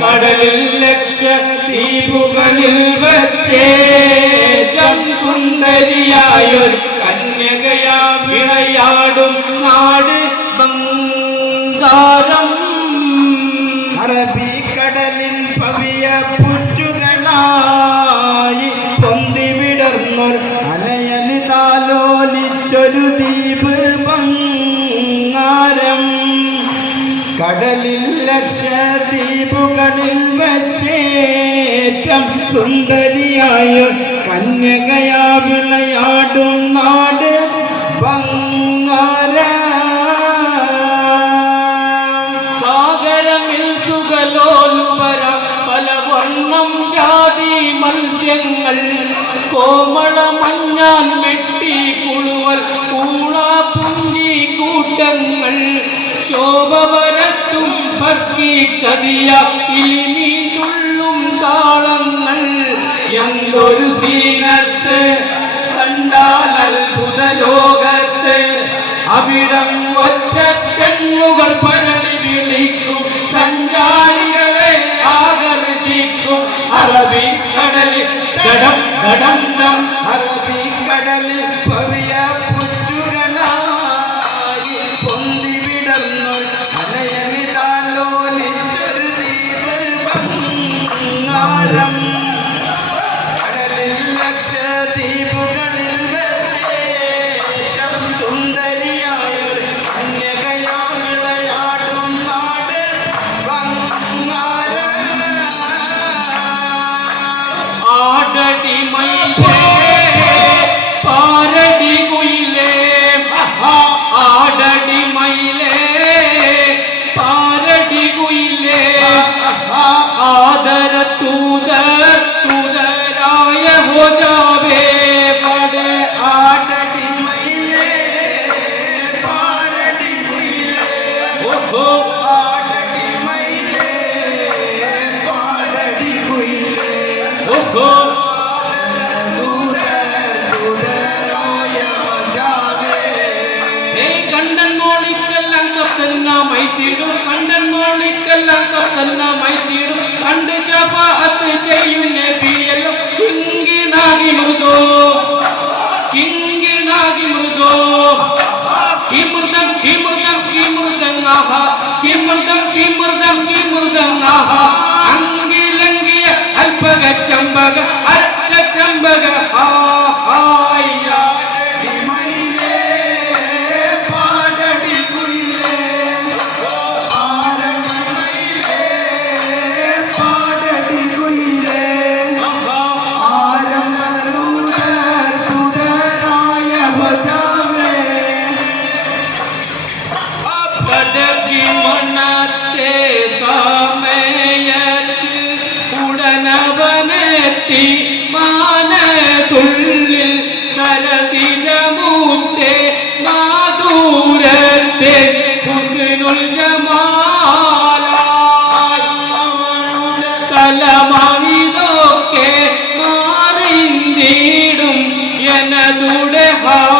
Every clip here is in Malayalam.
കടലിൽ ലക്ഷ ദീപുകളിൽ വച്ചേറ്റം സുന്ദരിയായൊരു കന്യകയാ വിളയാടും നാട് ബംഗാരം. അറബിക്കടലിൽ പവിയ പുറ്റുകളായി പൊന്തി ലക്ഷദ്വീപുകളിൽ വച്ചേറ്റം സുന്ദരിയായ കന്യകയാ വിളയാടും നാട് ബംഗാര സാഗരമിൽ സുഖലോലുപര പല വർണം ജാതി മത്സ്യങ്ങൾ കോമള മഞ്ഞാൻ വെട്ടി കുളുവൽ കൂടാ പുഞ്ചി കൂട്ടങ്ങൾ ശോഭ ഭക്തി കതിയ ഇലിമീ തുള്ളും താളങ്ങൾ. എന്തൊരു സീനത്ത് കണ്ടാൽ അത്ഭുത ലോകത്ത് അവിടം ഒറ്റ തെങ്ങുകൾ പരളി വിളിക്കും. സഞ്ചാരികളെ ആകർഷിക്കും. അറബി കടലിൽ കടം ഗടം അറബി കടലിൽ പവിയ പുറ്റുകളായി പൊന്തി കത്തെല്ലാം മൈത്തിടും കണ്ടൻ മോളിക്കെല്ലാം കത്തെല്ലാം മൈത്തിടും കണ്ട് ശപാഅത്ത് ചെയ്യുന്ന നബിയല്ലോ കിങ്കിണാകി മൃദോ കിങ്കിണാകി മൃദോ കിമൃതം കിമൃതം കിമൃതം ആഹ കിമൃതം കിമൃതം കിമൃതം ആഹ. അങ്കിലങ്കിയ അല്പക ചമ്പക അറ്റ ചമ്പക ആ മാനതുള്ളിൽ തലമണിതൊക്കെ മാറിന്തിടും എനതുടെ ഹാലായി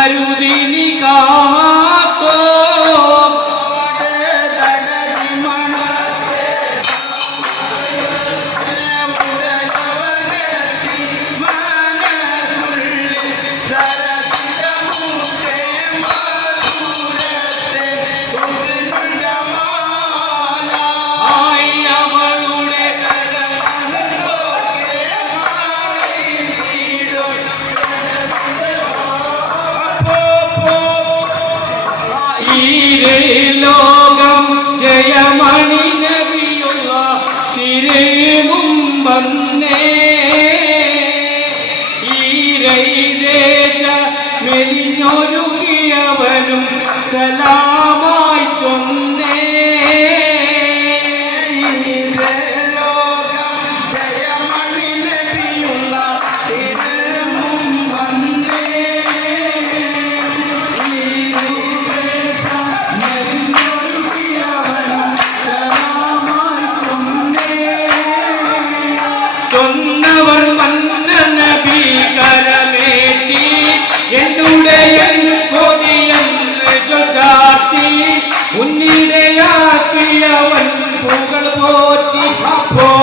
കരുതിനി കാത്തോ ലോകം ജയമണി നബിയുള്ള തിരുമുമ്പന്നേ ഈരൈദേശ മെലിഞ്ഞൊരുകിയവനും സലാമായി ചൊന്ന কোটি ভাবো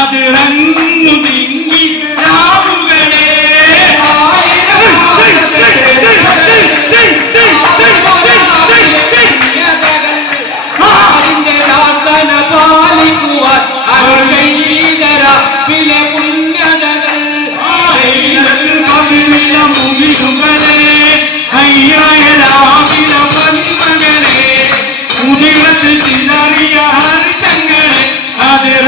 കാതിറങ്ങു തിങ്ങി രാവുകളെ. പാലിക്കുവാൻ അവർ ചെയ്തര പിന്നെ പുണ്യതകൾ. കവിളില മുഖികളെ അയ്യായ രാവില പന്മകനെ മുനിവത്ത് ചിതറിയ ഹർഷങ്ങളെ അതിറ